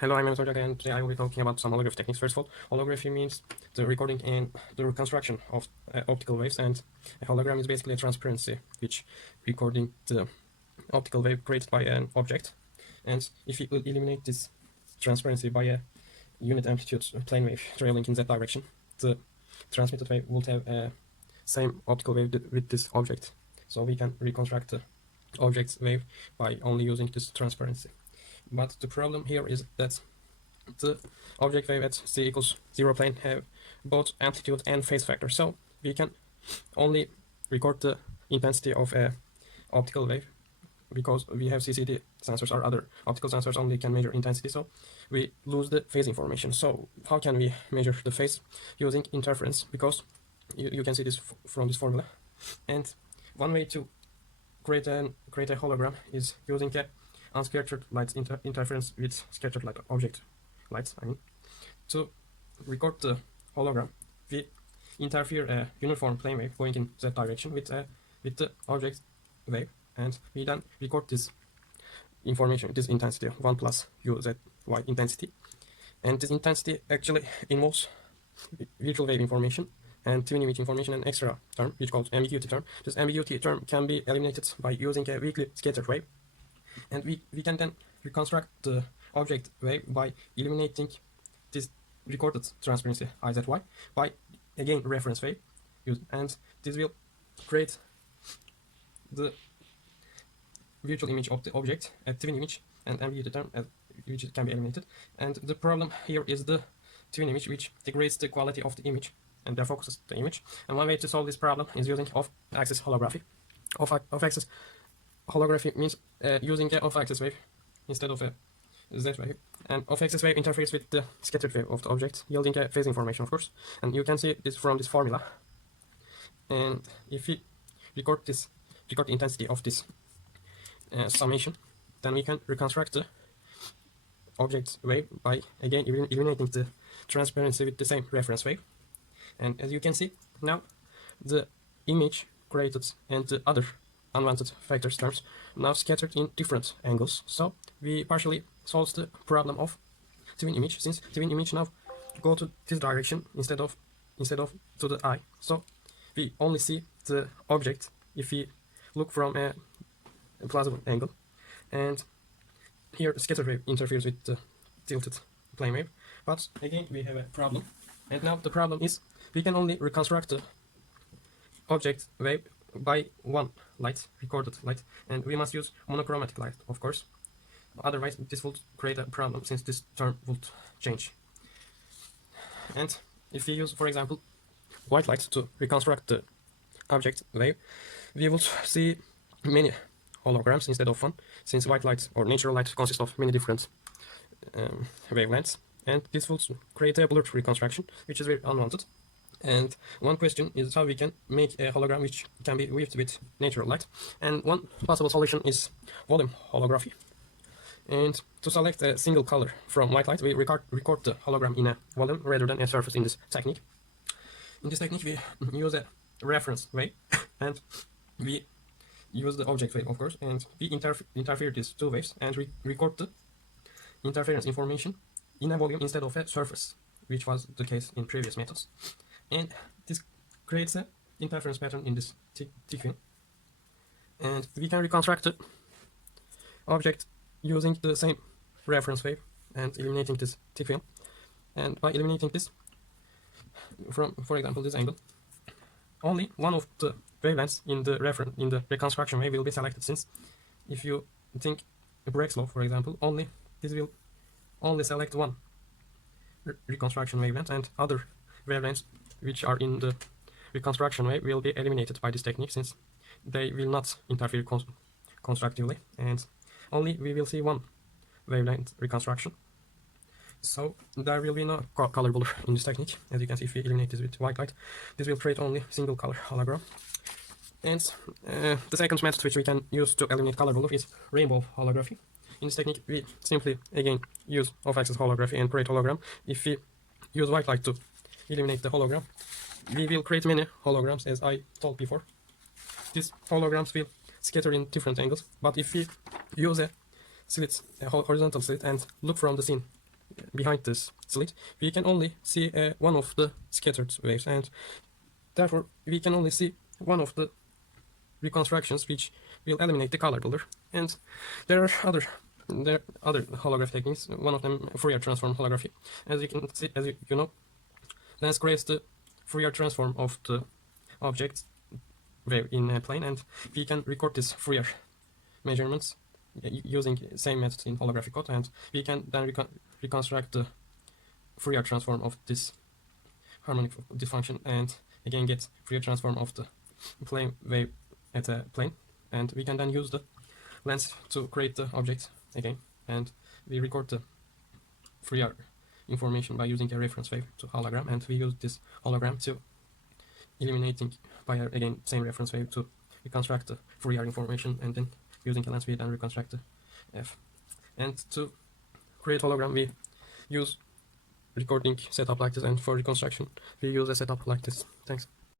Hello, I'm Onurcan, and today I will be talking about some holography techniques. First of all, holography means the recording and the reconstruction of optical waves, and a hologram is basically a transparency which recording the optical wave created by an object. And if you will eliminate this transparency by a unit amplitude plane wave traveling in that direction, the transmitted wave will have a same optical wave with this object. So we can reconstruct the object's wave by only using this transparency. But the problem here is that the object wave at c equals 0 plane have both amplitude and phase factor. So we can only record the intensity of a optical wave because we have CCD sensors or other optical sensors only can measure intensity. So we lose the phase information. So how can we measure the phase? Using interference, because you can see this from this formula. And one way to create a hologram is using a unscattered light interference with scattered light object lights. To record the hologram, we interfere a uniform plane wave going in that direction with the object wave, and we then record this information, this intensity 1 plus u z y intensity, and this intensity actually involves virtual wave information and twin image information and extra term which called ambiguity term. This ambiguity term can be eliminated by using a weakly scattered wave. And we can then reconstruct the object wave by eliminating this recorded transparency IZY by again reference wave, and this will create the virtual image of the object, a twin image, and ambiguity term which can be eliminated. And the problem here is the twin image, which degrades the quality of the image and therefore focuses the image. And one way to solve this problem is using off-axis holography. Off-axis holography means using a off-axis wave instead of a Z wave. And off-axis wave interferes with the scattered wave of the object, yielding a phase information, of course. And you can see this from this formula. And if we record the intensity of this summation, then we can reconstruct the object wave by again eliminating the transparency with the same reference wave. And as you can see now, the image created and the other unwanted factors terms now scattered in different angles. So we partially solves the problem of twin image, since twin image now go to this direction instead of to the eye. So we only see the object if we look from a plausible angle. And here the scatter wave interferes with the tilted plane wave. But again we have a problem. And now the problem is we can only reconstruct the object wave by one light, recorded light, and we must use monochromatic light, of course. Otherwise this would create a problem, since this term would change. And if we use, for example, white light to reconstruct the object wave, we will see many holograms instead of one, since white light or natural light consists of many different wavelengths, and this will create a blurred reconstruction, which is very unwanted. And one question is how we can make a hologram which can be weaved with natural light. And one possible solution is volume holography. And to select a single color from white light, we record the hologram in a volume rather than a surface in this technique. In this technique, we use a reference wave, and we use the object wave, of course, and we interfere these two waves and record the interference information in a volume instead of a surface, which was the case in previous methods. And this creates an interference pattern in this thick film. And we can reconstruct the object using the same reference wave and eliminating this thick film. And by eliminating this from, for example, this angle, only one of the wavelengths in the reconstruction wave will be selected, since if you think Brake's law, for example, this will only select one reconstruction wavelength, and other wavelengths which are in the reconstruction wave will be eliminated by this technique, since they will not interfere constructively, and only we will see one wavelength reconstruction. So there will be no color blur in this technique. As you can see, if we eliminate this with white light, this will create only single color hologram. And the second method which we can use to eliminate color blur is rainbow holography. In this technique, we simply again use off-axis holography and create hologram. If we use white light to eliminate the hologram, we will create many holograms, as I told before. These holograms will scatter in different angles, but if we use a horizontal slit, and look from the scene behind this slit, we can only see one of the scattered waves, and therefore we can only see one of the reconstructions which will eliminate the color blur. And there are other holography techniques. One of them Fourier transform holography. As you can see, as you know, lens creates the Fourier transform of the object wave in a plane, and we can record this Fourier measurements using same method in holographic code, and we can then reconstruct the Fourier transform of this harmonic dysfunction, and again get Fourier transform of the plane wave at a plane, and we can then use the lens to create the object again, and we record the Fourier information by using a reference wave to hologram, and we use this hologram to eliminating by again same reference wave to reconstruct the Fourier information, and then using a lens we then reconstruct the F. And to create hologram we use recording setup like this, and for reconstruction we use a setup like this. Thanks.